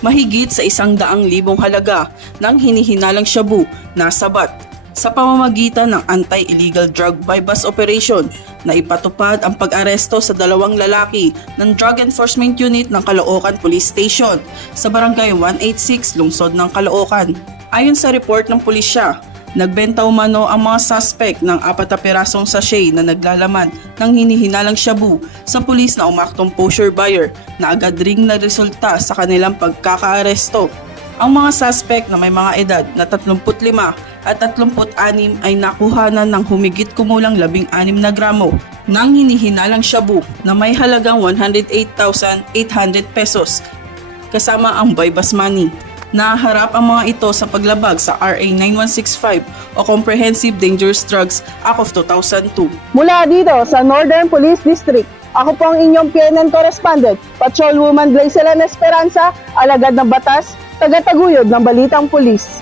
mahigit sa 100,000 halaga ng hinihinalang shabu na sabat sa pamamagitan ng anti-illegal drug bypass operation na ipatupad ang pag-aresto sa 2 lalaki ng Drug Enforcement Unit ng Caloocan Police Station sa Barangay 186, Lungsod ng Caloocan. Ayon sa report ng pulisya, nagbenta umano ang mga suspect ng 4 na pirasong sachet na naglalaman ng hinihinalang shabu sa pulis na umaktong pusher buyer na agad ring nagresulta sa kanilang pagkakaaresto. Ang mga suspect na may mga edad na 35 at 36 ay nakuhanan ng humigit kumulang 16 na gramo ng hinihinalang shabu na may halagang 108,800 pesos kasama ang bypass money. Naharap ang mga ito sa paglabag sa RA 9165 o Comprehensive Dangerous Drugs Act of 2002. Mula dito sa Northern Police District, ako po ang inyong PNN correspondent, Patrolwoman Blaisela Esperanza, alagad ng batas, tagataguyod ng Balitang Pulis.